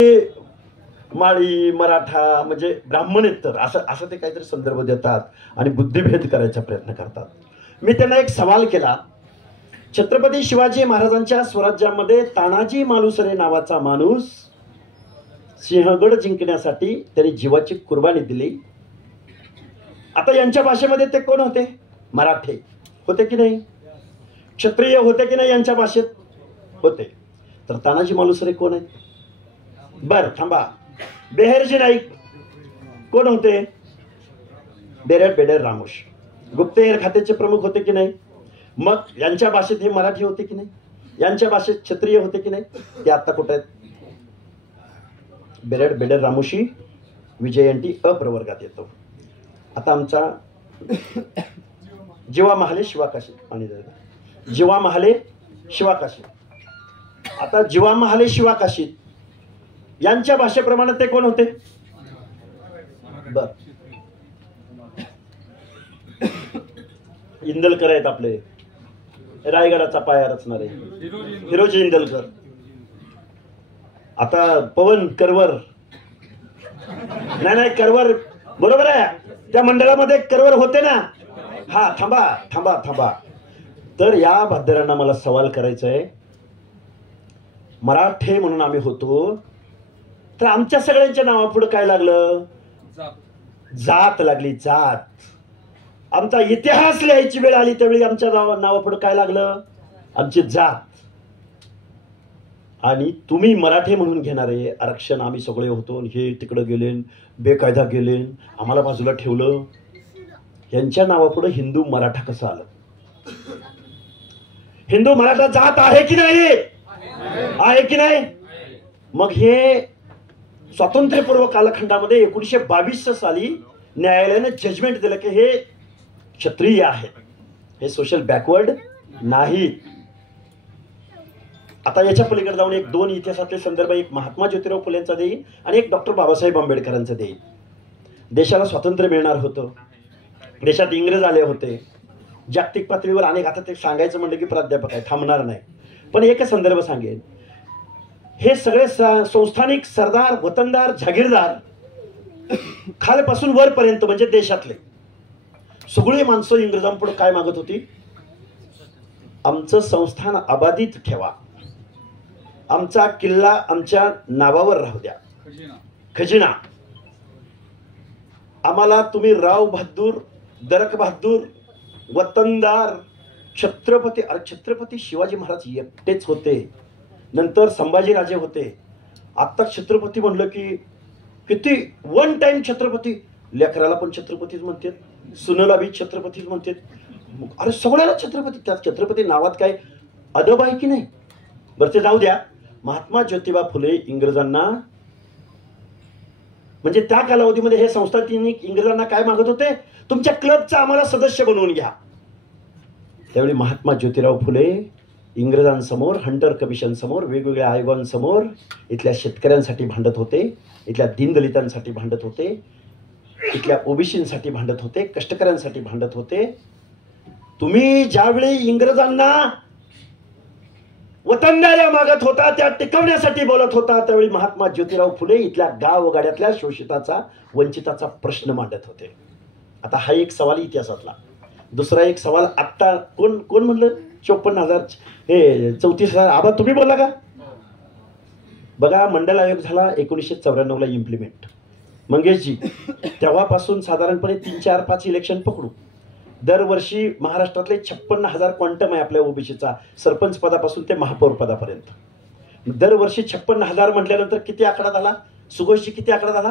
माळी मराठा म्हणजे ब्राह्मण आहेत तर असं असं ते काहीतरी संदर्भ देतात आणि बुद्धिभेद करायचा प्रयत्न करतात. मी त्यांना एक सवाल केला, छत्रपती शिवाजी महाराजांच्या स्वराज्यामध्ये तानाजी मालुसरे नावाचा माणूस सिंहगड जिंकण्यासाठी त्यांनी जीवाची कुर्बानी दिली. आता यांच्या भाषेमध्ये ते कोण होते? मराठे होते की नाही? क्षत्रिय होते की नाही? यांच्या भाषेत होते. तर तानाजी मालुसरे कोण आहेत? बर थांबा, बेहेरजी नाईक कोण होते? बेरेड बेडेर रामोश गुप्तहेर खात्याचे प्रमुख होते की नाही? मग यांच्या भाषेत हे मराठी होते की नाही? यांच्या भाषेत क्षत्रिय होते की नाही? ते आता कुठे आहेत? बेरेड बेडेर रामोशी विजयंती अप्रवर्गात येतो. आता आमचा जीवा महाले शिवाकाशी आणि जीवा महाले शिवाकाशी. आता जीवा महाले शिवाकाशी यांच्या भाषेप्रमाणे ते कोण होते? बर इंदलकर आहेत आपले, रायगडाचा पाया रचणारे हिरोजी इंदलकर. आता पवन करवर, नाही करवर बरोबर आहे, त्या मंडळामध्ये करवर होते ना. हा थांबा थांबा थांबा. तर या भाद्रांना मला सवाल करायचा आहे, मराठे म्हणून आम्ही होतो तर आमच्या सगळ्यांच्या नावापुढे काय लागलं? जात लागली, जात. आमचा इतिहास लिहायची वेळ आली त्यावेळी आमच्या नावापुढे काय लागलं? आमची जात. आणि तुम्ही मराठे म्हणून घेणारे आरक्षण आम्ही सगळे होतो, हे तिकडे गेले, बेकायदा गेले, आम्हाला बाजूला ठेवलं. यांच्या नावापुढे हिंदू मराठा कसं आलं? हिंदू मराठा जात आहे की नाही? आहे की नाही? मग हे स्वातंत्र्यपूर्व कालखंडामध्ये 1922 साली न्यायालयाने जजमेंट दिलं की हे क्षत्रिय आहेत, हे सोशल बॅकवर्ड नाही. आता याच्या पलीकडे जाऊन एक दोन इतिहासातले संदर्भ, एक महात्मा ज्योतिराव फुलेंचा देईन आणि एक डॉक्टर बाबासाहेब आंबेडकरांचा देईन. देशाला स्वातंत्र्य मिळणार होतं, देशात इंग्रज आले होते, जागतिक पातळीवर अनेक, आता ते सांगायचं म्हणलं की प्राध्यापक आहे, थांबणार नाही, पण एक संदर्भ सांगेन. हे सगळे संस्थानिक सरदार, वतनदार, जागीरदार खालपासून वरपर्यंत म्हणजे देशातले सगळी माणसं इंग्रजांपुढे काय मागत होती? आमचं संस्थान अबाधित ठेवा, आमचा किल्ला आमच्या नावावर राहू द्या, खजिना. आम्हाला तुम्ही राव बहादूर, दरक बहादूर, वतनदार, छत्रपती. अरे छत्रपती शिवाजी महाराज एकटेच होते, नंतर संभाजीराजे होते. आता छत्रपती म्हणलं की किती वन टाइम छत्रपती. लेकराला पण छत्रपतीच म्हणतात, सुनेला बी छत्रपतीच म्हणतात. अरे सगळ्याला छत्रपती. त्या छत्रपती नावात काय अदब आहे की नाही? बरं ते जाऊ द्या. महात्मा ज्योतिबा फुले इंग्रजांना, म्हणजे त्या कालावधीमध्ये हे संस्थानिक इंग्रजांना काय मागत होते? तुमच्या क्लबचा आम्हाला सदस्य बनवून घ्या. त्यावेळी महात्मा ज्योतिराव फुले इंग्रजांसमोर, हंटर कमिशन समोर, वेगवेगळ्या आयोगांसमोर इथल्या शेतकऱ्यांसाठी भांडत होते, इथल्या दीनदलितांसाठी भांडत होते, इथल्या ओबीसींसाठी भांडत होते, कष्टकऱ्यांसाठी भांडत होते. तुम्ही ज्यावेळी इंग्रजांना वतनदाऱ्या मागत होता, त्या टिकवण्यासाठी बोलत होता, त्यावेळी महात्मा ज्योतिराव फुले इथल्या गावगाड्यातल्या शोषिताचा, वंचिताचा प्रश्न मांडत होते. आता हा एक सवाल इतिहासातला. दुसरा एक सवाल आत्ता कोण कोण म्हणलं? 54,000 हे 34,000. आबा तुम्ही बोला का? बघा मंडल आयोग झाला 1994ला इम्प्लिमेंट. मंगेशजी तेव्हापासून साधारणपणे 3, 4, 5 इलेक्शन पकडू. दरवर्षी महाराष्ट्रातले 56,000 क्वांटम आहे आपल्या ओबीसीचा, सरपंच पदापासून ते महापौर पदापर्यंत. दरवर्षी 56,000 म्हटल्यानंतर किती आकडा झाला? सुगोषजी किती आकडा झाला?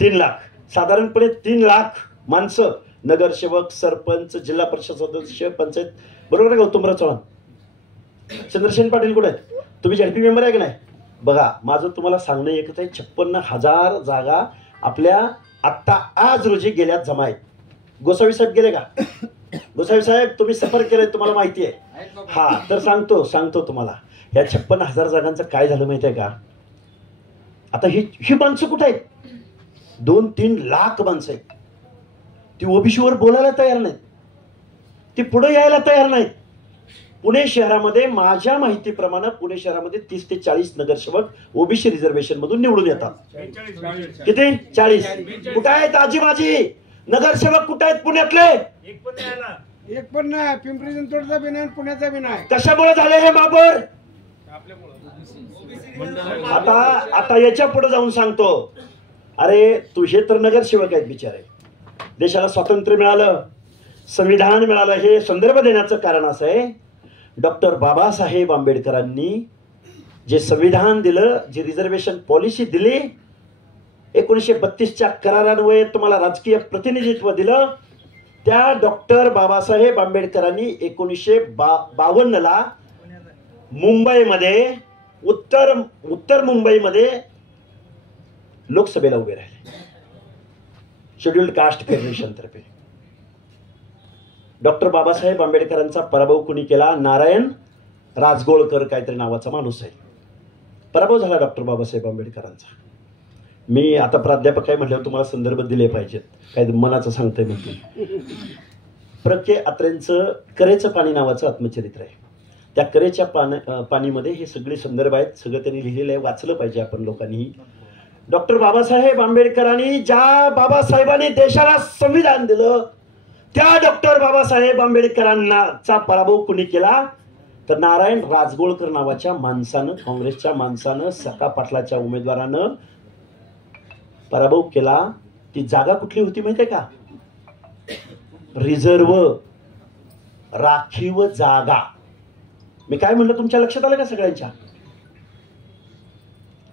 3 लाख. साधारणपणे 3 लाख माणसं, नगरसेवक, सरपंच, जिल्हा परिषद सदस्य, पंचायत. बरोबर आहे गौतमराव चव्हाण? चंद्रशेन पाटील कुठे आहेत? तुम्ही झडपी मेंबर आहे की नाही? बघा माझं तुम्हाला सांगणं एकच आहे, 56,000 जागा आपल्या आत्ता आज रोजी गेल्यात जमा आहेत. गोसावी साहेब गेले का? गोसावी साहेब तुम्ही सफर केलंय, तुम्हाला माहिती आहे. हा तर सांगतो तुम्हाला, या 56,000 जागांचं काय झालं माहिती आहे का? आता ही माणसं कुठे आहेत? 2-3 लाख माणसं आहेत. ती ओबीसीवर बोलायला तयार नाहीत, ती पुढे यायला तयार नाहीत. पुणे शहरामध्ये माझ्या माहितीप्रमाणे पुणे शहरामध्ये 30 ते 40 नगरसेवक ओबीसी रिझर्वेशन मधून निवडून येतात. किती? 40. कुठे आहेत आजीबाजी नगरसेवक? कुठे आहेत पुण्यातले? एक पण नाही. पिंपरी चिंचवडचा बी नाही, पुण्याचा बी नाही. कशामुळे झाले हे बाबर? आता याच्या पुढे जाऊन सांगतो. अरे तुझे तर नगरसेवक आहेत बिचारे. देशाला स्वातंत्र्य मिळालं, संविधान मिळालं, हे संदर्भ देण्याचं कारण असं आहे, डॉक्टर बाबासाहेब आंबेडकरांनी जे संविधान दिलं, जी रिझर्वेशन पॉलिसी दिली, 1932च्या करारान्वये तुम्हाला राजकीय प्रतिनिधित्व दिलं, त्या डॉक्टर बाबासाहेब आंबेडकरांनी 1952ला मुंबईमध्ये उत्तर मुंबईमध्ये लोकसभेला उभे राहिले शेड्युल्ड कास्ट फेडरेशन तर्फे. डॉक्टर बाबासाहेब आंबेडकरांचा पराभव कुणी केला? नारायण राजगोळकर काहीतरी नावाचा माणूस आहे. पराभव झाला डॉक्टर बाबासाहेब आंबेडकरांचा. मी आता प्राध्यापक आहे म्हटल्यावर तुम्हाला संदर्भ दिले पाहिजेत, काय मनाचं सांगतोय म्हणते. प्र.के. अत्रेंचं करेचं पाणी नावाचं आत्मचरित्र आहे. त्या करेच्या पाणीमध्ये हे सगळे संदर्भ आहेत, सगळं त्यांनी लिहिलेलं आहे, वाचलं पाहिजे आपण लोकांनी. डॉक्टर बाबासाहेब आंबेडकरांनी, ज्या बाबासाहेबांनी देशाला संविधान दिलं, त्या डॉक्टर बाबासाहेब आंबेडकरांचा पराभव कुणी केला? तर नारायण राजगोळकर नावाच्या माणसानं, काँग्रेसच्या माणसानं, सखा पाटलाच्या उमेदवारानं पराभव केला. ती जागा कुठली होती माहितीये का? रिझर्व, राखीव जागा. मी काय म्हणलं तुमच्या लक्षात आलं का सगळ्यांच्या?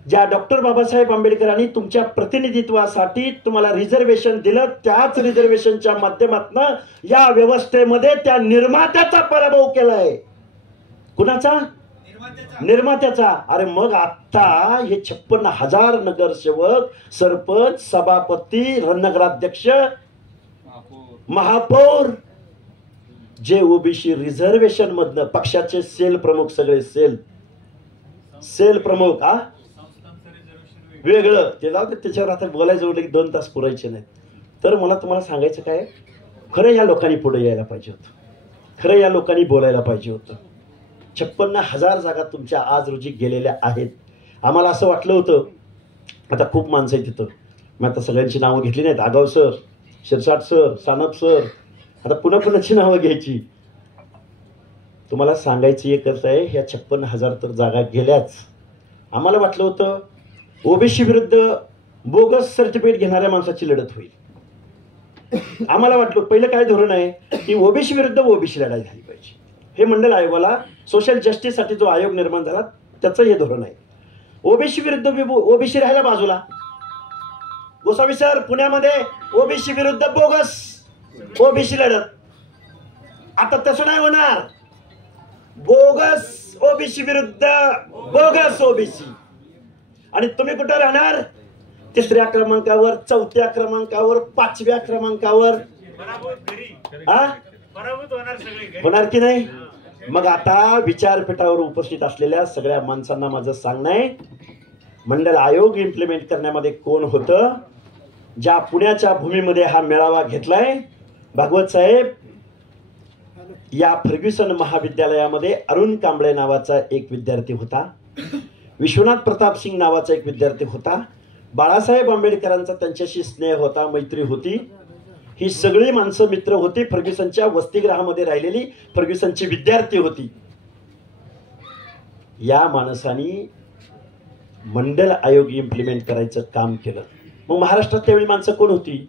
ज्या डॉक्टर बाबासाहेब आंबेडकरांनी तुमच्या प्रतिनिधित्वासाठी तुम्हाला रिझर्वेशन दिलं, त्याच रिझर्वेशनच्या माध्यमातून या व्यवस्थेमध्ये त्या निर्मात्याचा पराभव केलाय. कुणाचा? निर्मात्याचा. अरे मग आता हे 56,000 नगरसेवक, सरपंच, सभापती, नगराध्यक्ष, महापौर, जे ओबीसी रिझर्वेशन मधनं, पक्षाचे सेल प्रमुख, सगळे सेल प्रमुख, वेगळं ते जाऊ दे, त्याच्यावर आता बोलायचं म्हटलं की 2 तास पुरायचे नाहीत. तर मला तुम्हाला सांगायचं काय, खरं या लोकांनी पुढे यायला पाहिजे होतं, खरं या लोकांनी बोलायला पाहिजे होतं. 56,000 जागा तुमच्या आज रोजी गेलेल्या आहेत. आम्हाला असं वाटलं होतं, आता खूप माणसं आहेत तिथं, मी आता सगळ्यांची नावं घेतली नाहीत, Agav sir, Shirsat sir, Sanap sir, आता पुन्हाची नावं घ्यायची. तुम्हाला सांगायची एकच आहे, ह्या 56,000 तर जागा गेल्याच. आम्हाला वाटलं होतं ओबीसी विरुद्ध बोगस सर्टिफिकेट घेणाऱ्या माणसाची लढत होईल. आम्हाला वाटलं पहिलं काय धोरण आहे की ओबीसी विरुद्ध ओबीसी लढाई झाली पाहिजे. हे मंडल आयोगाला सोशल जस्टिससाठी जो आयोग निर्माण झाला त्याचं हे धोरण आहे. ओबीसी विरुद्ध ओबीसी राहायला बाजूला. गोसावी सर, पुण्यामध्ये ओबीसी विरुद्ध बोगस ओबीसी लढत. आता तसं नाही होणार. बोगस ओबीसी विरुद्ध बोगस ओबीसी. आणि तुम्ही कुठं राहणार? 3ऱ्या क्रमांकावर, 4थ्या क्रमांकावर, 5व्या क्रमांकावर. होणार की नाही? मग आता विचारपीठावर उपस्थित असलेल्या सगळ्या माणसांना माझं सांगणं आहे, मंडल आयोग इम्प्लिमेंट करण्यामध्ये कोण होतं? ज्या पुण्याच्या भूमीमध्ये हा मेळावा घेतलाय, भागवत साहेब, या फर्ग्युसन महाविद्यालयामध्ये अरुण कांबळे नावाचा एक विद्यार्थी होता, विश्वनाथ प्रताप सिंग नावाचा एक विद्यार्थी होता, बाळासाहेब आंबेडकरांचा त्यांच्याशी स्नेह होता, मैत्री होती. ही सगळी माणसं मित्र होती. फर्ग्युसनच्या वसतिगृहामध्ये राहिलेली फर्ग्युसनची विद्यार्थी होती. या माणसांनी मंडल आयोग इम्प्लिमेंट करायचं काम केलं. मग महाराष्ट्रात त्यावेळी माणसं कोण होती?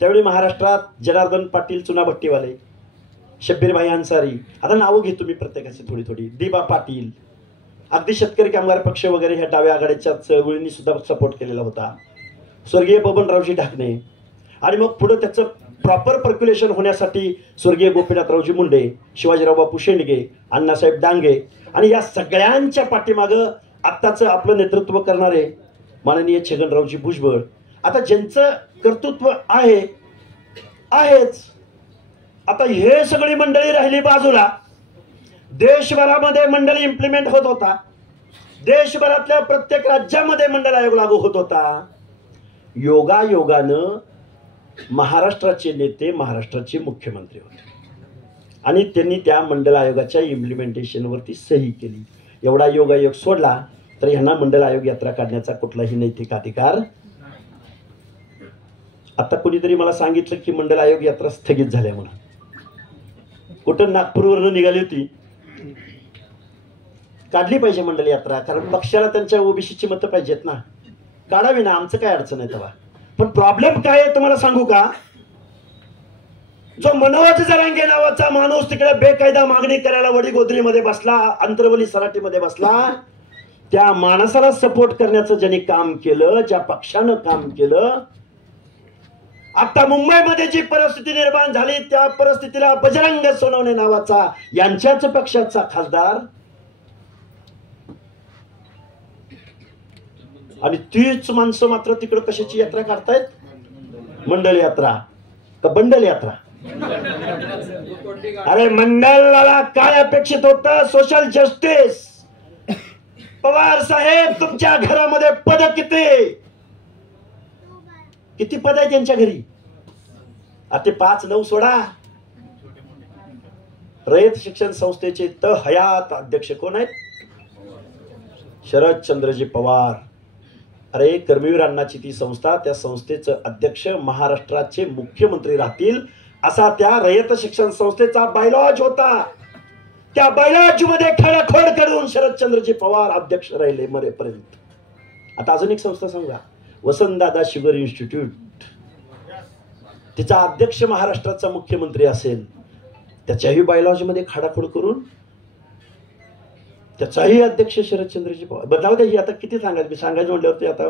त्यावेळी महाराष्ट्रात जनार्दन पाटील चुनाभट्टीवाले, शब्बीरभाई अन्सारी, आता नावं घेतो मी प्रत्येकाची थोडी थोडी, दिबा पाटील, अगदी शेतकरी कामगार पक्ष वगैरे ह्या डाव्या आघाडीच्या चळवळींनी सुद्धा सपोर्ट केलेला होता, स्वर्गीय बबनरावजी ढाकणे. आणि मग पुढे त्याचं प्रॉपर पर्क्युलेशन होण्यासाठी स्वर्गीय गोपीनाथरावजी मुंडे, शिवाजीराव बापू शेंडगे, अण्णासाहेब डांगे, आणि या सगळ्यांच्या पाठीमागं आत्ताचं आपलं नेतृत्व करणारे माननीय छगनरावजी भुजबळ. आता ज्यांचं कर्तृत्व आहेच. आता हे सगळी मंडळी राहिली बाजूला. देशभरामध्ये मंडळ इम्प्लिमेंट होत होता. देशभरातल्या प्रत्येक राज्यामध्ये मंडळ आयोग लागू होत होता. योगायोगानं महाराष्ट्राचे नेते महाराष्ट्राचे मुख्यमंत्री होते. आणि त्यांनी त्या मंडल आयोगाच्या इम्प्लिमेंटेशनवरती सही केली. एवढा योगायोग सोडला तर ह्यांना मंडल आयोग यात्रा काढण्याचा कुठलाही नैतिक अधिकार. आता कोणीतरी मला सांगितलं की मंडल आयोग यात्रा स्थगित झाल्या म्हणून. कुठं नागपूरवरून निघाली होती. काढली पाहिजे मंडल यात्रा, कारण पक्षाला त्यांच्या ओबीसीची मतं पाहिजेत ना. काढावी ना, आमचं काय अडचण आहे तेव्हा. पण प्रॉब्लेम काय आहे तुम्हाला सांगू का? जो मनोज जरांगे नावाचा माणूस तिकडे बेकायदा मागणी करायला वडीगोद्रीमध्ये बसला, अंतरवली सराटीमध्ये बसला, त्या माणसाला सपोर्ट करण्याचं ज्यांनी काम केलं, ज्या पक्षानं काम केलं, आता मुंबईमध्ये जी परिस्थिती निर्माण झाली त्या परिस्थितीला बजरंग सोनवणे नावाचा यांच्याच पक्षाचा खासदार, आणि तीच माणसं मात्र तिकडे कशाची यात्रा काढतायत? मंडल यात्रा का बंडल यात्रा? अरे मंडळाला काय अपेक्षित होतं? Social justice. पवार साहेब, तुमच्या घरामध्ये पद किती पद आहे त्यांच्या घरी? आता 5-9 सोडा. रयत शिक्षण संस्थेचे हयात अध्यक्ष कोण आहेत? शरदचंद्रजी पवार. अरे कर्मवीर अण्णाची ती संस्था, त्या संस्थेचं अध्यक्ष महाराष्ट्राचे मुख्यमंत्री राहतील असा त्या रयत शिक्षण संस्थेचा बायलॉज होता. त्या बायलॉज मध्ये खडाखोड करून शरदचंद्रजी पवार अध्यक्ष राहिले मरेपर्यंत. आता अजून एक संस्था सांगा, वसंतदादा शुगर इन्स्टिट्यूट. तिचा अध्यक्ष महाराष्ट्राचा मुख्यमंत्री असेल, त्याच्याही बायलॉज मध्ये खडाखोड करून त्याचाही अध्यक्ष शरदचंद्रजी पवार. बदलाव द्या. ही आता किती सांगायचं? मी सांगायचं म्हटल्यावरती आता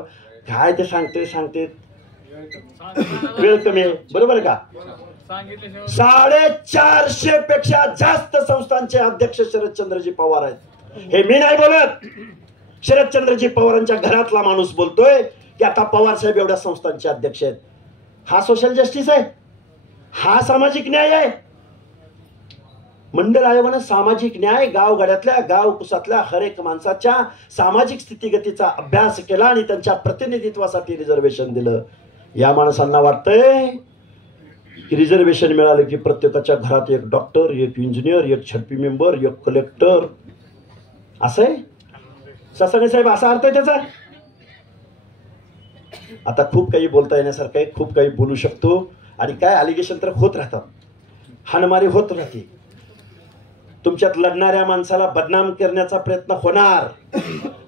काय ते सांगते वेळ कमी आहे. बरोबर का? 450 पेक्षा जास्त संस्थांचे अध्यक्ष शरदचंद्रजी पवार आहेत. हे मी नाही बोलत, शरदचंद्रजी पवारांच्या घरातला माणूस बोलतोय की आता पवार साहेब एवढ्या संस्थांचे अध्यक्ष आहेत. हा सोशल जस्टिस आहे? हा सामाजिक न्याय आहे? मंडल आयोगानं सामाजिक न्याय, गावगाड्यातल्या गाव कुसातल्या हर एक माणसाच्या सामाजिक स्थितीगतीचा अभ्यास केला आणि त्यांच्या प्रतिनिधित्वासाठी रिझर्वेशन दिलं. या माणसांना वाटतंय की रिझर्वेशन मिळालं की प्रत्येकाच्या घरात एक डॉक्टर, एक इंजिनियर, एक छडपी मेंबर, एक कलेक्टर. असं आहे ससाणे साहेब? असा अर्थ आहे त्याचा? आता खूप काही बोलता येण्यासारखं आहे, खूप काही बोलू शकतो. आणि काय अलिगेशन तर होत राहतात, हाणमारी होत राहते. तुमच्यात लढणाऱ्या माणसाला बदनाम करण्याचा प्रयत्न होणार,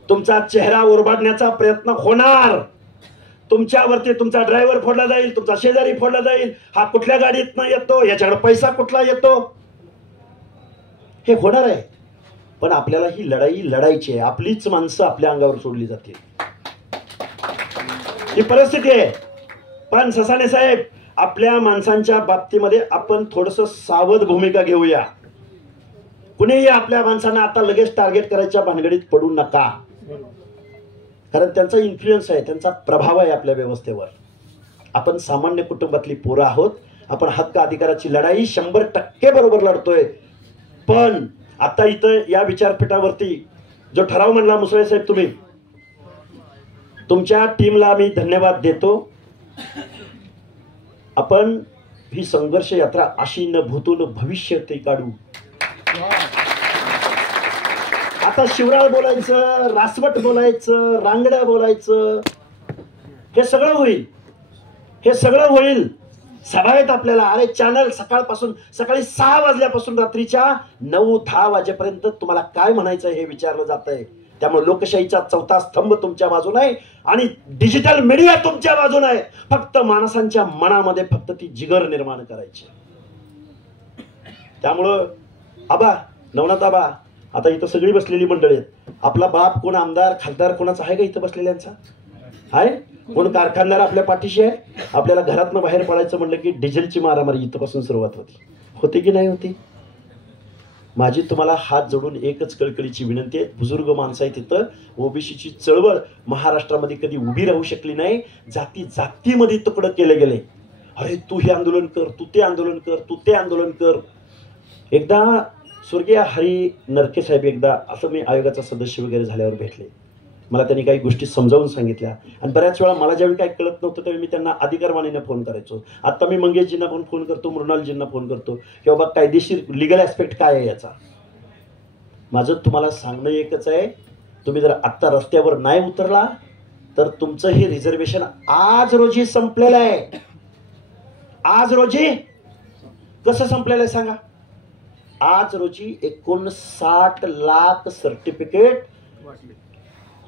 तुमचा चेहरा उरबाडण्याचा प्रयत्न होणार, तुमच्यावरती तुमचा ड्रायव्हर फोडला जाईल, तुमचा शेजारी फोडला जाईल. हा कुठल्या गाडीतनं येतो, याच्याकडे पैसा कुठला येतो, हे होणार आहे. पण आपल्याला ही लढाई लढायची आहे. आपलीच माणसं आपल्या अंगावर सोडली जातील, ही परिस्थिती आहे. पण ससाणे साहेब, आपल्या माणसांच्या बाबतीमध्ये आपण थोडस सावध भूमिका घेऊया. कुणीही आपल्या माणसांना आता लगेच टार्गेट करायच्या भानगडीत पडू नका, कारण त्यांचा इन्फ्लुएन्स आहे, त्यांचा प्रभाव आहे आपल्या व्यवस्थेवर. आपण सामान्य कुटुंबातली पोरं आहोत. आपण हक्क अधिकाराची लढाई 100% बरोबर लढतोय. पण आता इथं या विचारपीठावरती जो ठराव म्हणला मुसळे साहेब, तुम्ही तुमच्या टीमला मी धन्यवाद देतो. आपण ही संघर्ष यात्रा अशी न भूतून भविष्य ते काढू. आता शिवराळ बोलायचं, रासवट बोलायचं, रांगड्या बोलायचं, हे सगळं होईल, हे सगळं होईल. सभा आहेत आपल्याला. अरे चॅनल सकाळपासून, सकाळी 6 वाजल्यापासून रात्रीच्या 9-10 वाजेपर्यंत तुम्हाला काय म्हणायचं हे विचारलं जात आहे. त्यामुळे लोकशाहीचा 4था स्तंभ तुमच्या बाजूने आहे आणि डिजिटल मीडिया तुमच्या बाजूने आहे. फक्त माणसांच्या मनामध्ये फक्त ती जिगर निर्माण करायची. त्यामुळं आबा, नवनाथ आबा, आता इथं सगळी बसलेली मंडळी आहेत. आपला बाप कोण आमदार खासदार कोणाचा आहे का इथं बसलेल्यांचा? आहे कोण कारखानदार आपल्या पाठीशी आहे? आपल्याला घरातनं बाहेर पडायचं म्हणलं की डिझेलची मारामारी इथपासून सुरुवात होती की नाही होती? माझी तुम्हाला हात जोडून एकच कळकळीची विनंती आहे. बुजुर्ग माणसं आहेत तिथं. ओबीसीची चळवळ महाराष्ट्रामध्ये कधी उभी राहू शकली नाही. जाती जातीमध्ये तुकडं केले गेले. अरे तू हे आंदोलन कर, तू ते आंदोलन कर, तू ते आंदोलन कर. एकदा स्वर्गीय हरी नरके साहेब, एकदा असं मी आयोगाचा सदस्य वगैरे झाल्यावर भेटले. मला त्यांनी काही गोष्टी समजावून सांगितल्या आणि बऱ्याच वेळा मला ज्यावेळी काही कळत नव्हतं त्यावेळी मी त्यांना अधिकारवाणीने फोन करायचो. आता मी मंगेशजींना पण फोन करतो, मृणालजींना फोन करतो की बाबा कायदेशीर लीगल ॲस्पेक्ट काय आहे याचा. माझं तुम्हाला सांगणं एकच आहे, तुम्ही जर आत्ता रस्त्यावर नाही उतरला तर तुमचं हे रिझर्वेशन आज रोजी संपलेलं आहे. आज रोजी कसं संपलेलं आहे सांगा. आज रोजी 59 लाख सर्टिफिकेट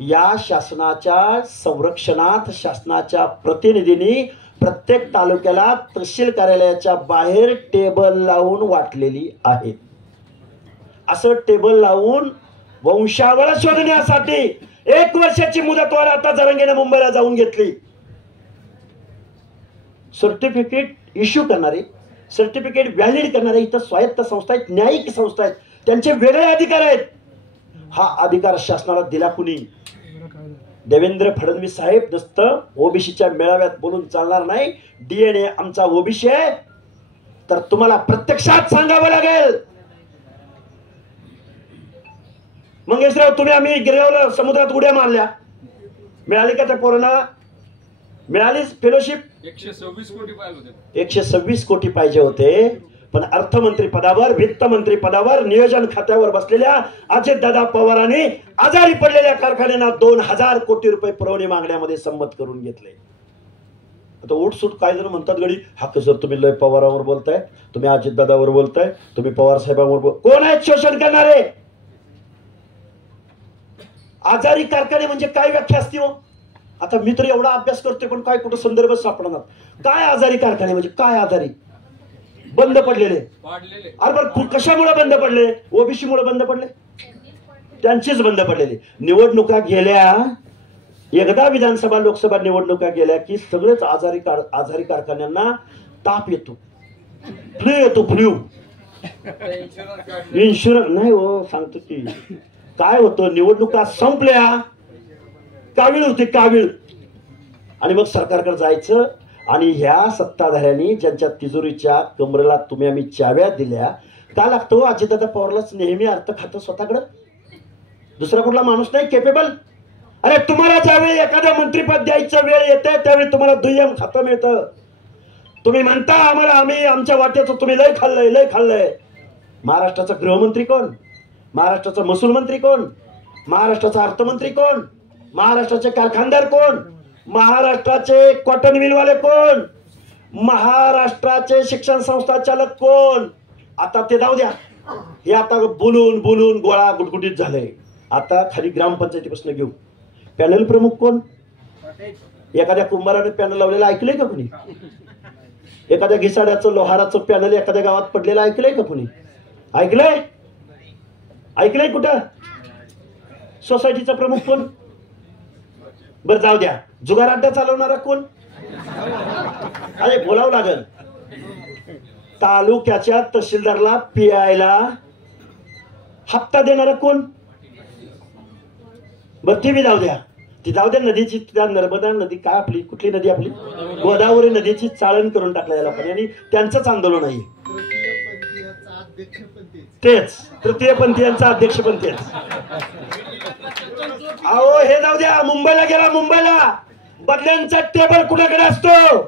या शासनाच्या संरक्षणात शासनाच्या प्रतिनिधींनी प्रत्येक तालुक्याला तहसील कार्यालयाच्या बाहेर टेबल लावून वाटलेली आहेत. असं टेबल लावून वंशावळ शोधण्यासाठी 1 वर्षाची मुदतवाढ आता जरांगेने मुंबईला जाऊन घेतली. सर्टिफिकेट इश्यू करणारे, सर्टिफिकेट व्हॅलिड करणारे इथं स्वायत्त संस्था आहेत, न्यायिक संस्था आहेत, त्यांचे वेगळे अधिकार आहेत. हा अधिकार शासनाला दिला कुणी? देवेंद्र फडणवीस साहेब. नुसतं ओबीसीच्या मेळाव्यात बोलून चालणार नाही. डीएनए आमचा ओबीसी आहे तर तुम्हाला प्रत्यक्षात सांगावं लागेल. मंगेशराव तुम्ही आम्ही गिरगावला समुद्रात उड्या मारल्या, मिळाली का त्या पोरांना? मिळालीच फेलोशिप. 126 कोटी पाहिजे होते. 126 कोटी पाहिजे होते. पण अर्थमंत्री पदावर, वित्तमंत्री पदावर, नियोजन खात्यावर बसलेल्या अजितदादा पवारांनी आजारी पडलेल्या कारखान्यांना 2000 कोटी रुपये पुरवणी मागण्यामध्ये संमत करून घेतले. आता उठसूट काय जण म्हणतात गडी हा सर तुम्ही लय पवारावर बोलताय, तुम्ही अजितदादावर बोलताय, तुम्ही पवार साहेबांवर कोण आहेत शोषण करणारे? आजारी कारखाने म्हणजे काय व्याख्या असते हो? आता मी तर एवढा अभ्यास करतोय पण काय कुठं संदर्भ सापडणार. काय आजारी कारखाने म्हणजे काय? आजारी बंद पडलेले. अरे बरं कशामुळे बंद पडले? ओबीसी मुळे बंद पडले, त्यांचीच बंद पडलेली. निवडणुका गेल्या, एकदा विधानसभा लोकसभा निवडणुका गेल्या की सगळेच आजारी कारखान्यांना ताप येतो, फ्लू येतो. फ्लू इन्शुरन्स नाही हो, सांगतो की काय होतं. निवडणुका संपल्या, कावीळ होते कावीळ, आणि मग सरकारकडे जायचं आणि ह्या सत्ताधाऱ्यांनी ज्यांच्या तिजोरीच्या कमरेला तुम्ही आम्ही चाव्या दिल्या का लागतो? अजितदादा पवारलाच नेहमी अर्थ खातं स्वतःकडं, दुसरा कुठला माणूस नाही केपेबल. अरे तुम्हाला ज्यावेळी एखादं मंत्रीपद द्यायचं वेळ येते त्यावेळी तुम्हाला दुय्यम खातं मिळतं. तुम्ही म्हणता आम्हाला आम्ही आमच्या वाट्याचं तुम्ही लय खाल्लंय लय खाल्लंय. महाराष्ट्राचा गृहमंत्री कोण? महाराष्ट्राचा महसूल मंत्री कोण? महाराष्ट्राचा अर्थमंत्री कोण? महाराष्ट्राचे कारखानदार कोण? महाराष्ट्राचे कॉटन मिलवाले कोण? महाराष्ट्राचे शिक्षण संस्था चालक कोण? आता ते जाऊ द्या, हे आता बोलून बोलून गोळा गुटगुटीत झाले. आता खाली ग्रामपंचायतीपासून घेऊ. पॅनल प्रमुख कोण? एखाद्या कुंभाराने पॅनल लावलेलं ऐकलंय का कुणी? एखाद्या घिसाड्याचं लोहाराचं पॅनल एखाद्या गावात पडलेलं ऐकलंय का कुणी? ऐकलंय? ऐकलंय कुठं? सोसायटीचा प्रमुख कोण? बरं जाऊ द्या, जुगार अड्डा चालवणारा कोण? अरे बोलावं लागल. तालुक्याच्या तहसीलदारला पियायला हप्ता देणारा कोण? बरं ती बी जाऊ द्या, ती जाऊ द्या. नदीची त्या नर्मदा नदी काय आपली कुठली नदी आपली गोदावरी नदीची चाळण करून टाकल्या लोकांनी आणि त्यांचंच आंदोलन आहे. तेच तृतीयपंथीयांचा अध्यक्ष पण तेच. अहो हे जाऊ द्या, मुंबईला गेला, मुंबईला बदल्यांचा टेबल कुणाकडे असतो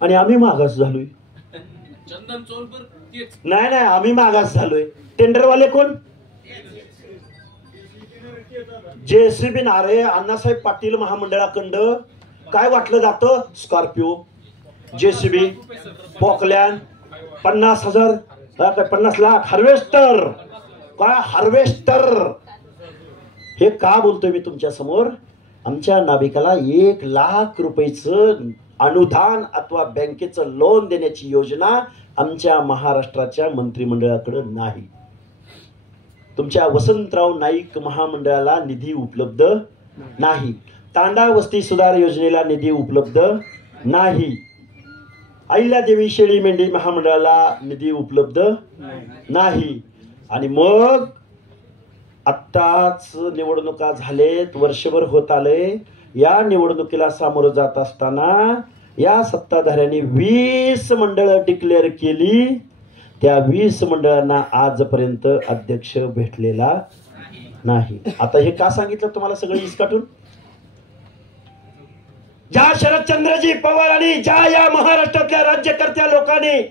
आणि आम्ही मागास झालोय. नाही नाही आम्ही मागास झालोय. टेंडरवाले कोण? जेसीबी नारे अण्णासाहेब पाटील महामंडळाखंड काय वाटलं जातं? Scorpio, JCB, Poclain, 50,000 50 lakh harvester. काय हार्वेस्टर? हे का बोलतोय मी तुमच्या समोर? आमच्या नाभिकाला 1 लाख रुपयाचं अनुदान अथवा बँकेचं लोन देण्याची योजना आमच्या महाराष्ट्राच्या मंत्रिमंडळाकडे नाही. तुमच्या वसंतराव नाईक महामंडळाला निधी उपलब्ध नाही. तांडा वस्ती सुधार योजनेला निधी उपलब्ध नाही. अहिल्यादेवी शेळी मेंढी महामंडळाला निधी उपलब्ध नाही. आणि मग आत्ताच निवडणुका झालेत, वर्षभर होत आले. या निवडणुकीला सामोरं जात असताना या सत्ताधाऱ्यांनी 20 मंडळं डिक्लेअर केली. त्या 20 मंडळांना आजपर्यंत अध्यक्ष भेटलेला नाही. आता हे का सांगितलं तुम्हाला सगळं इसकाटून? ज्या शरदचंद्रजी पवार आणि ज्या या महाराष्ट्रातल्या राज्यकर्त्या लोकांनी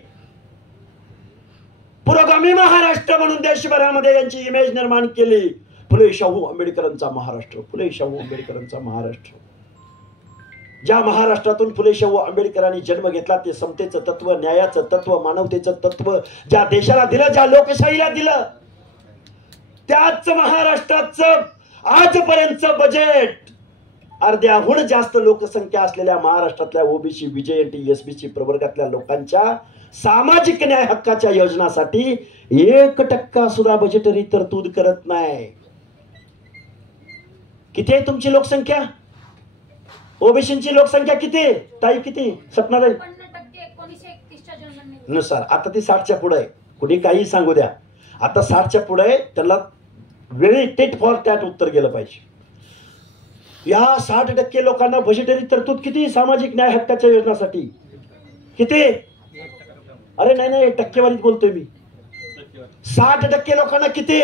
पुरोगामी महाराष्ट्र म्हणून देशभरामध्ये यांची इमेज निर्माण केली, फुले शाहू आंबेडकरांचा महाराष्ट्र, फुले शाहू आंबेडकरांचा महाराष्ट्र. ज्या महाराष्ट्रातून फुले शाहू आंबेडकरांनी जन्म घेतला, ते समतेचं तत्व, न्यायाचं तत्व, मानवतेचं तत्व ज्या देशाला दिलं, ज्या लोकशाहीला दिलं, त्याच महाराष्ट्राचं आजपर्यंतचं बजेट अर्ध्याहून जास्त लोकसंख्या असलेल्या महाराष्ट्रातल्या ओबीसी, बीजेएनटी, एसबीसी प्रवर्गातल्या लोकांच्या सामाजिक न्याय हक्काच्या योजनासाठी 1% सुद्धा बजेटरी तरतूद करत नाही. किती आहे तुमची लोकसंख्या? ओबीसीची लोकसंख्या किती ताई? किती सपनाताई? 1931 नुसार आता ती 60च्या पुढे आहे. कुणी काही सांगू द्या, आता 60च्या पुढे आहे. त्याला वेळी टेट फॉर टॅट उत्तर गेलं पाहिजे. या 60% लोकांना बजेटरी तरतूद किती सामाजिक न्याय हक्काच्या योजनासाठी? किती? अरे नाही, टक्केवारीत बोलतोय मी. 60% लोकांना किती?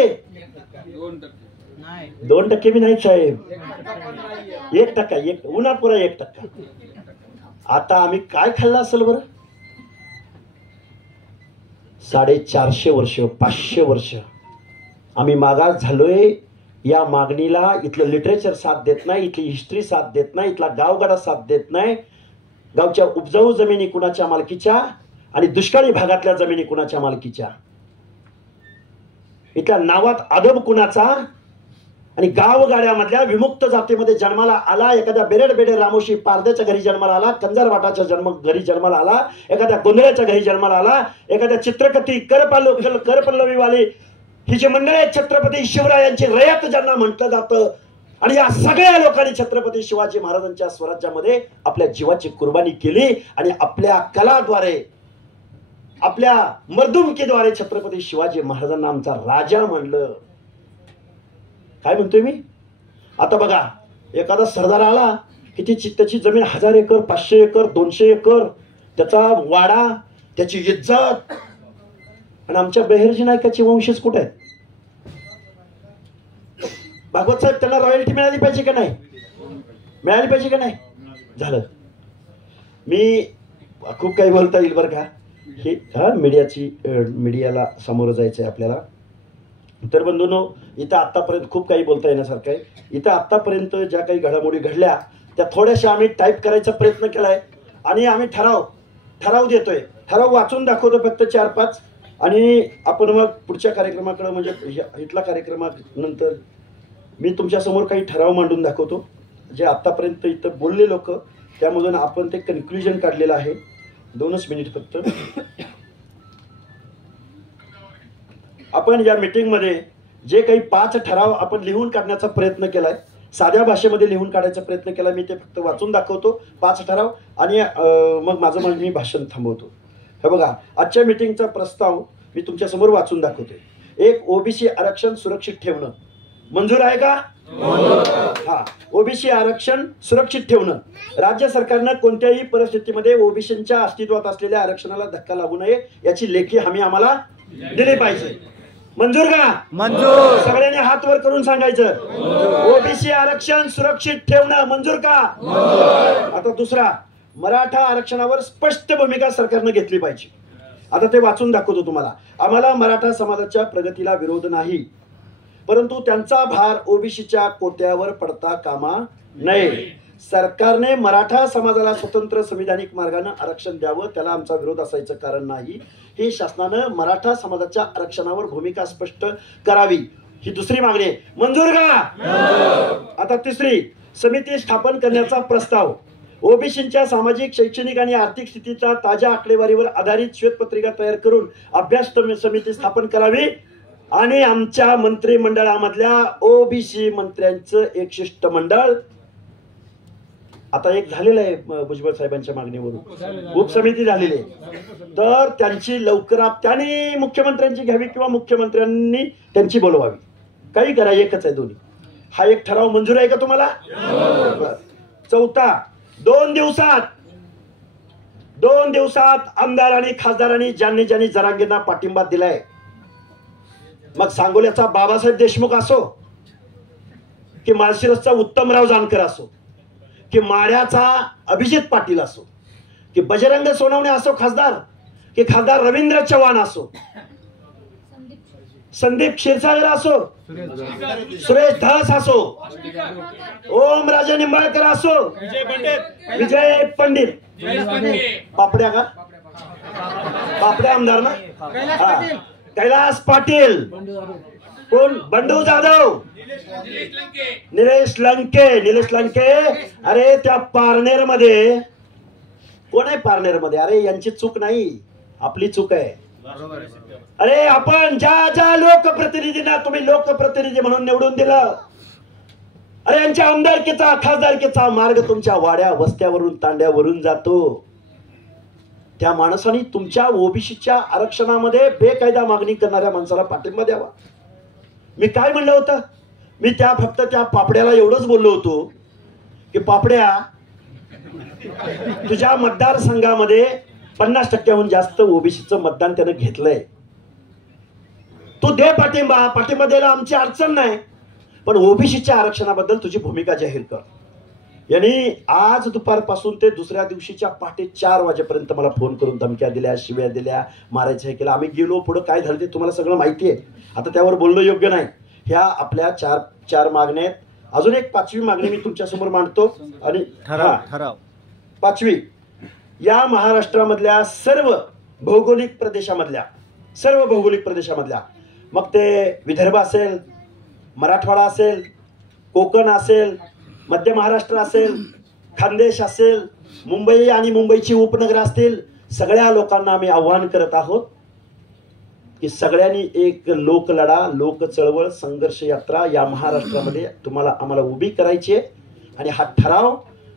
2% मी नाही साहेब, 1%. उन्हा पुरा 1%. आता आम्ही काय खाल्लं असेल बरं? 450 वर्ष, 500 वर्ष आम्ही मागास झालोय. या मागणीला इथलं लिटरेचर साथ देत नाही, इथली हिस्ट्री साथ देत नाही, इथला गावगाडा साथ देत नाही. गावच्या उपजाऊ जमिनी कुणाच्या मालकीच्या आणि दुष्काळी भागातल्या जमिनी कुणाच्या मालकीच्या? इथल्या नावात अदब कुणाचा? आणि गावगाड्यामधल्या विमुक्त जातीमध्ये जन्माला आला, एखाद्या बेरड रामोशी पारद्याच्या घरी जन्माला आला, कंजारवाटाच्या घरी जन्माला आला, एखाद्या गोंधळ्याच्या घरी जन्माला आला, एखाद्या चित्रकथी करपल्लवीवाले ही जी मंडळी आहेत, छत्रपती शिवरायांची रयत ज्यांना म्हटलं जातं, आणि या सगळ्या लोकांनी छत्रपती शिवाजी महाराजांच्या स्वराज्यामध्ये आपल्या जीवाची कुर्बानी केली आणि आपल्या कलाद्वारे, आपल्या मर्दुमकीद्वारे छत्रपती शिवाजी महाराजांना आमचा राजा म्हणलं. काय म्हणतोय मी? आता बघा, एखादा सरदार आला की त्याची जमीन 1000 एकर, 500 एकर, 200 एकर, त्याचा वाडा, त्याची इज्जत. आणि आमच्या बहिर्जी नायकाचे वंशज कुठे आहेत? भागवत साहेब, त्यांना रॉयल्टी मिळाली पाहिजे का नाही? मिळाली पाहिजे का नाही? झालं. मी खूप काही बोलता येईल बरं का. हे मीडियाला सामोरं जायचं आहे आपल्याला. तर बंधूंनो, इथं आतापर्यंत खूप काही बोलता येण्यासारखं आहे. इथं आतापर्यंत ज्या काही घडामोडी घडल्या त्या थोड्याशा आम्ही टाईप करायचा प्रयत्न केलाय आणि आम्ही ठराव देतोय. ठराव वाचून दाखवतो फक्त 4-5, आणि आपण मग पुढच्या कार्यक्रमाकडे, म्हणजे इथला कार्यक्रमानंतर मी तुमच्या समोर काही ठराव मांडून दाखवतो जे आतापर्यंत इथं बोलले लोक, त्यामधून आपण ते कन्क्लुजन काढलेलं आहे. 2 मिनिट फक्त. आपण या मीटिंगमध्ये जे काही 5 ठराव आपण लिहून काढण्याचा प्रयत्न केलाय, साध्या भाषेमध्ये लिहून काढायचा प्रयत्न केला. मी ते फक्त वाचून दाखवतो 5 ठराव, आणि मग माझं मी भाषण थांबवतो. हे बघा, आजच्या मीटिंगचा प्रस्ताव मी तुमच्या समोर वाचून दाखवतोय. 1, ओबीसी आरक्षण सुरक्षित ठेवणं. मंजूर आहे का? हा, ओबीसी आरक्षण सुरक्षित ठेवणं. राज्य सरकारनं कोणत्याही परिस्थितीमध्ये ओबीसीच्या अस्तित्वात असलेल्या आरक्षणाला धक्का लागू नये याची लेखी हमी आम्हाला दिली पाहिजे. मंजूर का? मंजूर. सगळ्यांनी हात वर करून सांगायचं, ओबीसी आरक्षण सुरक्षित ठेवणं मंजूर का? आता दुसरा, मराठा आरक्षणावर स्पष्ट भूमिका सरकारनं घेतली पाहिजे. आता ते वाचून दाखवतो तुम्हाला. आम्हाला मराठा समाजाच्या प्रगतीला विरोध नाही, परंतु त्यांचा भार ओबीसीच्या कोट्यावर पडता कामा नये. सरकारने मराठा समाजाला स्वतंत्र संविधानिक मार्गाने आरक्षण द्यावं, त्याला आमचा विरोध असायचं कारण नाही. हे शासनानं मराठा समाजाच्या आरक्षणावर भूमिका स्पष्ट करावी, ही दुसरी मागणी आहे. मंजूर का? आता तिसरी, समिती स्थापन करण्याचा प्रस्ताव. ओबीसीच्या सामाजिक, शैक्षणिक आणि आर्थिक स्थितीच्या ताज्या आकडेवारीवर आधारित श्वेतपत्रिका तयार करून अभ्यास समिती स्थापन करावी, आणि आमच्या मंत्रिमंडळामधल्या ओबीसी मंत्र्यांचं एक शिष्टमंडळ, आता एक झालेलं आहे भुजबळ साहेबांच्या मागणीवरून उपसमिती झालेली आहे, तर त्यांची लवकरात त्यांनी मुख्यमंत्र्यांची घ्यावी किंवा मुख्यमंत्र्यांनी त्यांची बोलवावी. काही करा, एकच आहे दोन्ही. हा एक ठराव मंजूर आहे का तुम्हाला? चौथा, 2 दिवसात आमदार आणि खासदारांनी ज्यांनी जरांगेंना पाठिंबा दिलाय, मग सांगोल्याचा बाबासाहेब देशमुख असो, की माळशिरसचा उत्तमराव जानकर असो, की माढ्याचा अभिजित पाटील असो, की बजरंग सोनवणे असो खासदार, की खासदार रवींद्र चव्हाण असो, संदीप क्षीरसागर असो, सुरेश धस असो, ओम राजे निंबाळकर असो, विजय पंडित, पापड्या का पापड्या आमदार ना, हा, कैलास पाटील, कोण बंडू जाधव, निलेश लंके. अरे त्या पारनेर मध्ये कोण आहे? पारनेर मध्ये अरे यांची चूक नाही, आपली चूक आहे. अरे आपण ज्या लोकप्रतिनिधींना तुम्ही लोकप्रतिनिधी म्हणून निवडून दिलं, अरे यांच्या आमदारकीचा खासदारकीचा मार्ग तुमच्या वाड्या वस्त्यावरून तांड्यावरून जातो. त्या माणसाने तुमच्या ओबीसीच्या आरक्षणामध्ये बेकायदा मागणी करणाऱ्या माणसाला पाठिंबा द्यावा. मी काय म्हणलं होतं? मी फक्त त्या पापड्याला एवढंच बोललो होतो की पापड्या, तुझ्या मतदारसंघामध्ये 50% जास्त ओबीसीचं मतदान त्यानं घेतलंय. तू दे पाठिंबा द्यायला आमची अडचण नाही, पण ओबीसीच्या आरक्षणाबद्दल तुझी भूमिका जाहीर कर. यांनी आज दुपारपासून ते दुसऱ्या दिवशीच्या पहाटे 4 वाजेपर्यंत मला फोन करून धमक्या दिल्या, शिव्या दिल्या, मारायचं हे केलं. आम्ही गेलो, पुढे काय झालं ते तुम्हाला सगळं माहिती आहे. आता त्यावर बोलणं योग्य नाही. ह्या आपल्या चार मागण्या आहेत. अजून एक 5वी मागणी मी तुमच्या समोर मांडतो. आणि ठराव 5वी, या महाराष्ट्रामधल्या सर्व भौगोलिक प्रदेशामधल्या मग ते विदर्भ असेल, मराठवाडा असेल, कोकण असेल, मध्य महाराष्ट्र असेल, खानदेश असेल, मुंबई आणि मुंबईची उपनगर असतील, सगळ्या लोकांना आम्ही आव्हान करत आहोत की सगळ्यांनी एक लोकलढा, लोक चळवळ, संघर्ष यात्रा या महाराष्ट्रामध्ये आम्हाला उभी करायची आहे. आणि हा ठराव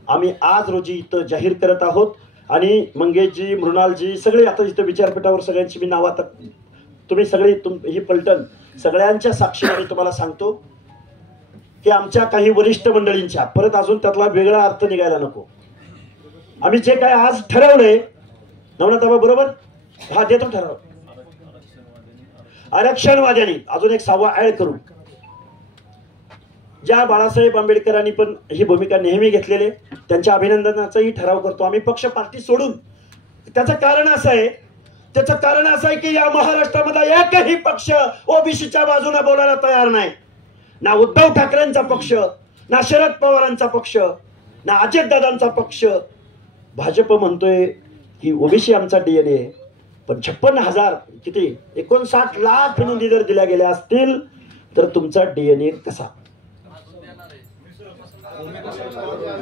आम्ही आज रोजी इथं जाहीर करत आहोत. आणि मंगेशजी, मृणालजी सगळे आता इथं विचारपीठावर सगळ्यांची मी नाव, आता तुम्ही सगळी ही पलटण सगळ्यांच्या साक्षीने तुम्हाला सांगतो की आमच्या काही वरिष्ठ मंडळींच्या, परत अजून त्यातला वेगळा अर्थ निघायला नको, आम्ही जे काय आज ठरवलंय नवनाथाबा बरोबर, हा देतो ठराव. आरक्षणवाद्यांनी अजून एक 6वा ऍड करू. ज्या बाळासाहेब आंबेडकरांनी पण ही भूमिका नेहमी घेतलेले, त्यांच्या अभिनंदनाचाही ठराव करतो आम्ही पक्ष पार्टी सोडून. त्याचं कारण असं आहे की या महाराष्ट्रामध्ये एकही पक्ष ओबीसीच्या बाजूने बोलायला तयार नाही. ना उद्धव ठाकरेंचा पक्ष, ना शरद पवारांचा पक्ष, ना अजितदादांचा पक्ष. भाजप म्हणतोय की ओबीसी आमचा डीएनए, पण 56,000 किती 59 लाख नोंदी जर दिल्या गेल्या असतील तर तुमचा डीएनए कसा?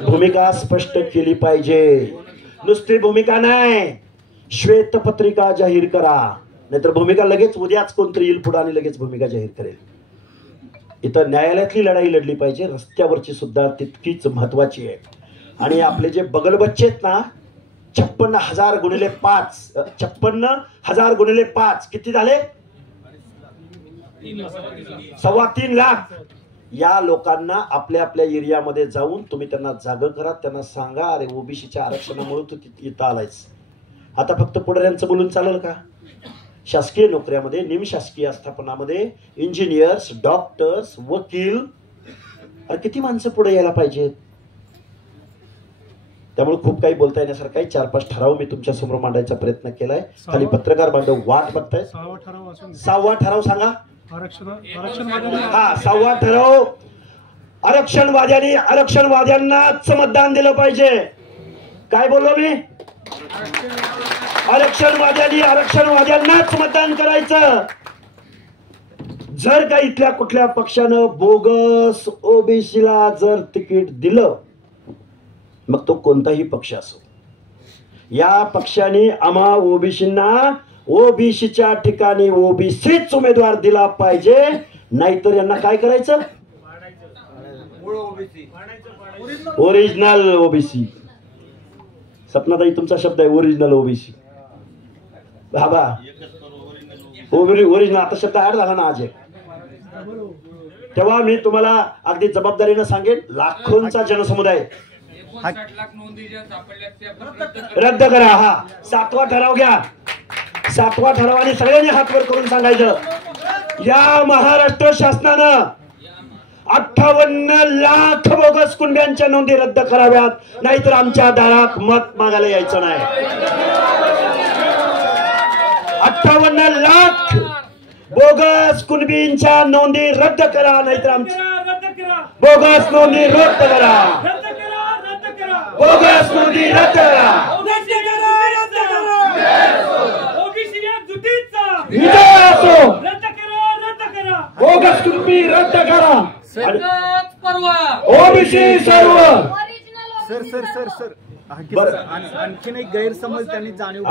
भूमिका स्पष्ट केली पाहिजे. नुसती भूमिका नाही, श्वेतपत्रिका जाहीर करा. नाहीतर भूमिका लगेच उद्याच कोणतरी येईल पुढे आणि लगेच भूमिका जाहीर करेल. इथं न्यायालयातली लढाई लढली पाहिजे, रस्त्यावरची सुद्धा तितकीच महत्वाची आहे. आणि आपले जे बगलबच्चे आहेत ना, 56,000 गुणिले 5, 56,000 गुणिले 5 किती झाले? 3.25 लाख. या लोकांना आपल्या आपल्या एरियामध्ये जाऊन तुम्ही त्यांना जाग करा, त्यांना सांगा, अरे ओबीसीच्या आरक्षणामुळे तू इथं आलायस. आता फक्त पुढाऱ्यांचं बोलून चालेल का? शासकीय नोकऱ्यामध्ये, निमशासकीय आस्थापनामध्ये इंजिनियर्स, डॉक्टर्स, वकील, अरे किती माणसं पुढे यायला पाहिजेत. त्यामुळे खूप काही बोलता येण्यासारखं काही 4-5 ठराव मी तुमच्या समोर मांडायचा प्रयत्न केलाय. खाली पत्रकार बांधव वाट बघताय. 6वा ठराव सांगा. हा 6वा ठराव, आरक्षणवाद्यांनाच मतदान दिलं पाहिजे. काय बोललो मी? आरक्षणवाद्यांनाच मतदान करायचं. जर का इथल्या कुठल्या पक्षानं बोगस ओबीसीला जर तिकीट दिलं, मग तो कोणताही पक्ष असो, या पक्षाने आम्हा ओबीसींना ओबीसीच्या ठिकाणी ओबीसीच उमेदवार दिला पाहिजे. नाहीतर यांना काय करायचं? Original OBC. सपनाताई तुमचा शब्द आहे, ओरिजिनल ओबीसी. बाबा ओरिजिनल आता शब्द ऍड झाला ना आज एक. तेव्हा मी तुम्हाला अगदी जबाबदारीनं सांगेन, लाखोंचा जनसमुदाय रद्द करा. हा 7वा ठराव घ्या. 7वा ठरावाने सगळ्यांनी हात वर करून सांगायचं, या महाराष्ट्र शासनानं 58 लाख बोगस कुणब्यांच्या नोंदी रद्द कराव्यात, नाहीतर आमच्या दारात मत मागायला यायचं नाही. 58 लाख बोगस कुणबींच्या नोंदी रद्द करा, नाहीतर आमच्या बोगस नोंदी रद्द करा, बोगस नोंदी रद्द करा. विजय असो, बोगस कुणबी रद्द करा, ओबीसी सर्व. सर सर सर सर बरं. आणखीन एक गैरसमज त्यांनी जाणीव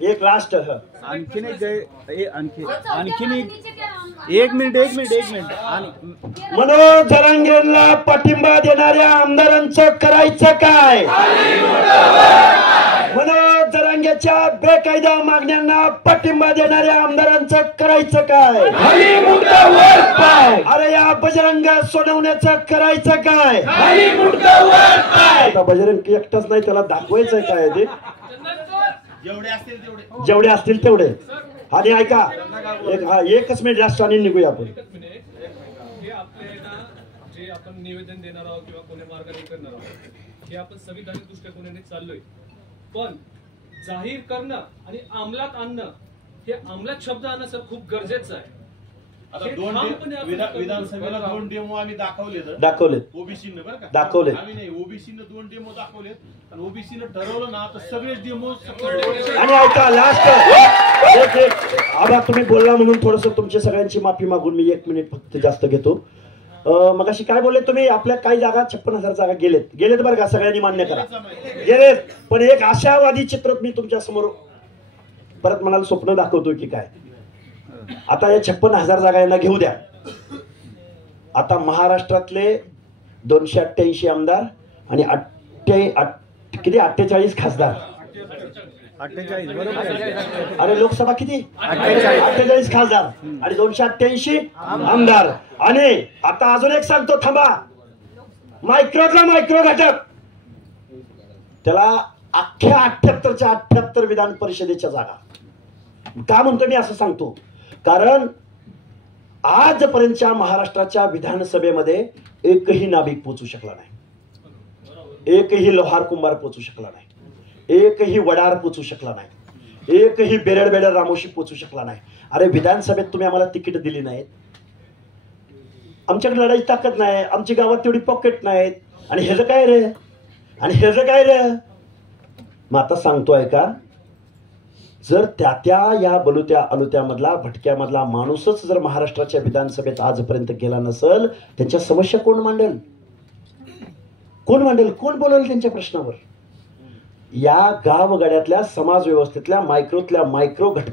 एक लास्ट आणखीन आणखीन एक मिनिट मनोज जरांगेला पाठिंबा देणाऱ्या आमदारांचं करायचं काय? मनोज जरांगेच्या बेकायदा मागण्यांना पाठिंबा देणाऱ्या आमदारांचं करायचं काय? अरे या बजरंग सोडवण्याचं करायचं काय? आता बजरंग एकटाच नाही, त्याला दाखवायचंय काय ते, जेवढे असतील तेवढे. आणि ऐका, एकच मिनिट लास्ट आणि निघूया आपण. हे आपल्याला जे आपण निवेदन देणार आहोत किंवा कोणी मार्गाने करणार आहोत, हे आपण संविधानिक दृष्टिकोनाने चाललोय, पण जाहीर करणं आणि अंमलात आणणं, हे अंमलात शब्द आणणं सर खूप गरजेचं आहे. आता विधानसभेला 2 डेमो आम्ही दाखवलेत ओबीसीनं, बरं का? दाखवलेत. आम्ही नाही, ओबीसीनं 2 डेमो दाखवलेत, आणि ओबीसीनं ठरवलं ना तर सगळे डेमो. आणि ऐका लास्ट एक आबा, तुम्ही बोलला म्हणून थोडस तुमच्या सगळ्यांची माफी मागून मी 1 मिनिट फक्त जास्त घेतो. मगाशी काय बोलले तुम्ही? आपल्या काही जागा 56,000 जागा गेलेत बरं का, सगळ्यांनी मान्य करा गेलेत. पण एक आशावादी चित्र मी तुमच्या समोर परत म्हणाल स्वप्न दाखवतो की काय. आता या 56,000 जागा यांना घेऊ द्या. आता महाराष्ट्रातले 288 आमदार आणि 48 खासदार. 48 बरोबर. अरे लोकसभा किती? 48 खासदार आणि 288 आमदार. आणि आता अजून एक सांगतो, थांबा. मायक्रो घटक, त्याला अख्ख्या 78च्या 78 विधान परिषदेच्या जागा. का म्हणतो मी असं सांगतो? कारण आजपर्यंतच्या महाराष्ट्राच्या विधानसभेमध्ये एकही नाभिक पोचू शकला नाही, एकही लोहार कुंभार पोचू शकला नाही, एकही वडार पोचू शकला नाही, एकही बेरड रामोशी पोचू शकला नाही. अरे विधानसभेत तुम्ही आम्हाला तिकीट दिली नाहीत, आमच्याकडे लढायची ताकद नाही, आमची गावात तेवढी पॉकेट नाहीत, आणि ह्याचं काय रे, आणि ह्याचं काय रे. मग आता सांगतोय का, जर त्या या बलुत्या अलुत्यामधला भटक्यामधला माणूसच जर महाराष्ट्राच्या विधानसभेत आजपर्यंत गेला नसेल, त्यांच्या समस्या कोण मांडेल? कोण बोलेल त्यांच्या प्रश्नावर? या गावगाड्यातल्या समाज व्यवस्थेतल्या मायक्रो घटका